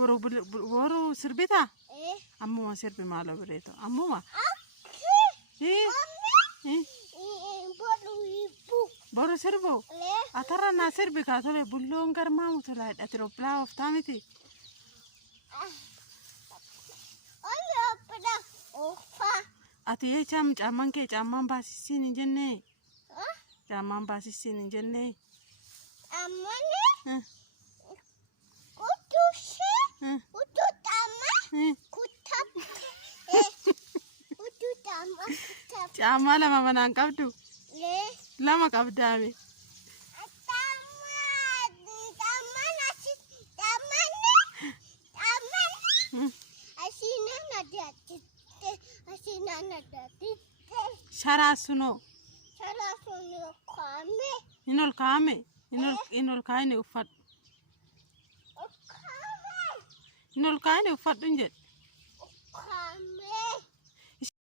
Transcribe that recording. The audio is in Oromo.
boru sirbita ammuma sirbi maalo bireeto ammuma boru sirbo atara na sirbi ka tole bullon garma mutula atiro pla of tamiti ati chaman ke chaman basisin jenne chaman basisin jenne ammane kutushi ututama kutap ututama kutap chama lama manan qabdu lama qabdame Sharasuno kame inol kaine ufat inol kaine ufat dunjet